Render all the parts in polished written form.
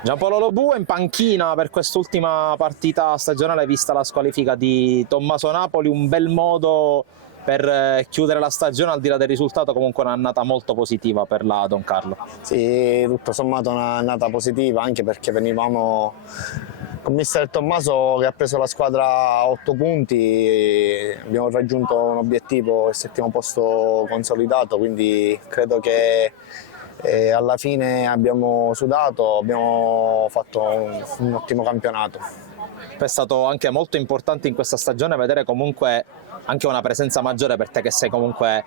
Giampaolo Lobue in panchina per quest'ultima partita stagionale, vista la squalifica di Tommaso Napoli, un bel modo per chiudere la stagione, al di là del risultato comunque un'annata molto positiva per la Don Carlo. Sì, tutto sommato un'annata positiva, anche perché venivamo con mister Tommaso che ha preso la squadra a 8 punti, abbiamo raggiunto un obiettivo, il 7° posto consolidato, quindi credo che alla fine abbiamo sudato, abbiamo fatto un ottimo campionato. È stato anche molto importante in questa stagione vedere comunque anche una presenza maggiore per te che sei comunque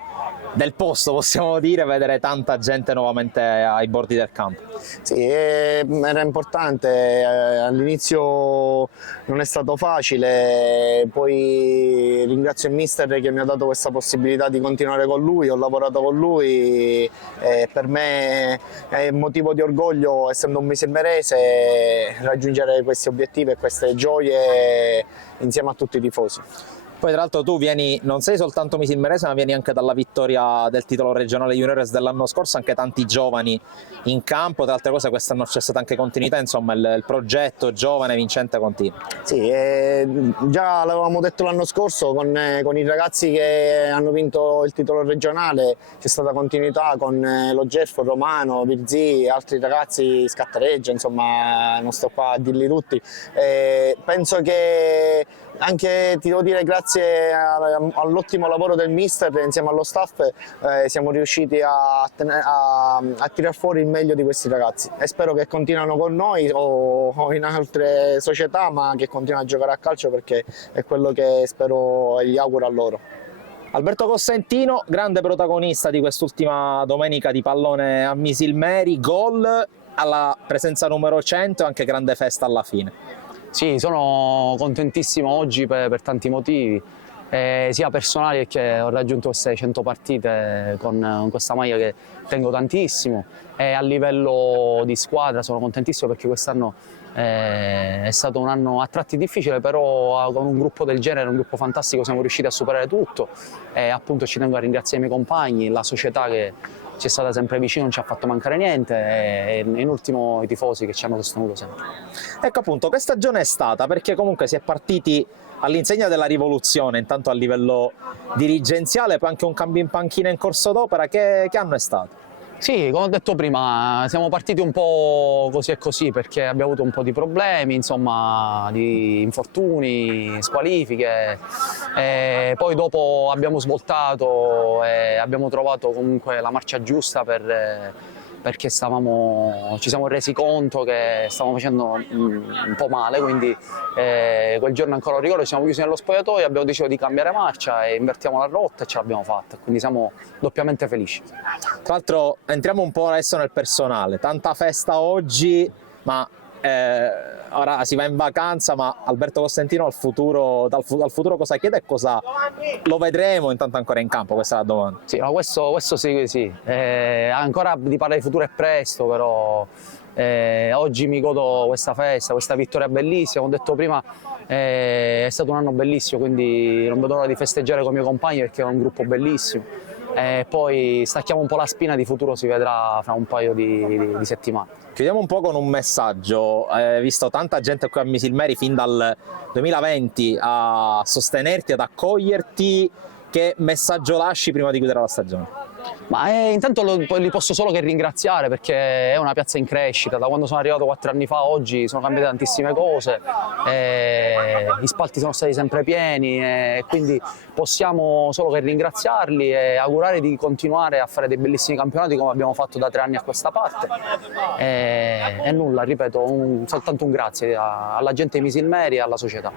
del posto, possiamo dire, vedere tanta gente nuovamente ai bordi del campo. Sì, era importante, all'inizio non è stato facile, poi ringrazio il mister che mi ha dato questa possibilità di continuare con lui, ho lavorato con lui, per me è motivo di orgoglio, essendo un misilmerese, raggiungere questi obiettivi e queste gioie insieme a tutti i tifosi. Poi tra l'altro tu vieni, non sei soltanto misilmerese, ma vieni anche dalla vittoria del titolo regionale juniores dell'anno scorso, anche tanti giovani in campo, tra altre cose quest'anno c'è stata anche continuità, insomma il progetto giovane vincente continua. Sì, già l'avevamo detto l'anno scorso con i ragazzi che hanno vinto il titolo regionale, c'è stata continuità con lo Gelfo, Romano, Virzì, altri ragazzi, Scattareggia, insomma non sto qua a dirli tutti. Penso che anche, ti devo dire, grazie all'ottimo lavoro del mister insieme allo staff siamo riusciti a tirar fuori il meglio di questi ragazzi e spero che continuino con noi o in altre società, ma che continuino a giocare a calcio, perché è quello che spero e gli auguro a loro. Alberto Costantino, grande protagonista di quest'ultima domenica di pallone a Misilmeri, gol alla presenza numero 100 e anche grande festa alla fine. Sì, sono contentissimo oggi per tanti motivi, sia personali che ho raggiunto queste 100 partite con questa maglia che tengo tantissimo, e a livello di squadra sono contentissimo perché quest'anno è stato un anno a tratti difficile, però con un gruppo del genere, un gruppo fantastico, siamo riusciti a superare tutto e appunto ci tengo a ringraziare i miei compagni, la società che ci è stata sempre vicino, non ci ha fatto mancare niente, e in ultimo i tifosi che ci hanno sostenuto sempre. Ecco appunto, che stagione è stata? Perché comunque si è partiti all'insegna della rivoluzione, intanto a livello dirigenziale, poi anche un cambio in panchina in corso d'opera, che anno è stato? Sì, come ho detto prima, siamo partiti un po' così e così perché abbiamo avuto un po' di problemi, insomma, di infortuni, squalifiche, e poi dopo abbiamo svoltato e abbiamo trovato comunque la marcia giusta perché ci siamo resi conto che stavamo facendo un po' male, quindi quel giorno ancora lo ricordo, ci siamo chiusi nello spogliatoio, abbiamo deciso di cambiare marcia e invertiamo la rotta e ce l'abbiamo fatta, quindi siamo doppiamente felici. Tra l'altro entriamo un po' adesso nel personale, tanta festa oggi, ma ora si va in vacanza, ma Alberto Costantino dal futuro cosa chiede e cosa lo vedremo intanto ancora in campo? Questa è la domanda. Sì, ma questo sì. Ancora di parlare di futuro è presto, però oggi mi godo questa festa, questa vittoria bellissima. Come ho detto prima, è stato un anno bellissimo, quindi non vedo l'ora di festeggiare con i miei compagni perché è un gruppo bellissimo. Poi stacchiamo un po' la spina, di futuro si vedrà fra un paio di settimane. Chiudiamo un po' con un messaggio, visto tanta gente qui a Misilmeri fin dal 2020 a sostenerti, ad accoglierti, che messaggio lasci prima di chiudere la stagione? Ma intanto li posso solo che ringraziare perché è una piazza in crescita, da quando sono arrivato 4 anni fa a oggi sono cambiate tantissime cose, gli spalti sono stati sempre pieni e quindi possiamo solo che ringraziarli e augurare di continuare a fare dei bellissimi campionati come abbiamo fatto da 3 anni a questa parte e nulla, ripeto, soltanto un grazie alla gente di Misilmeri e alla società.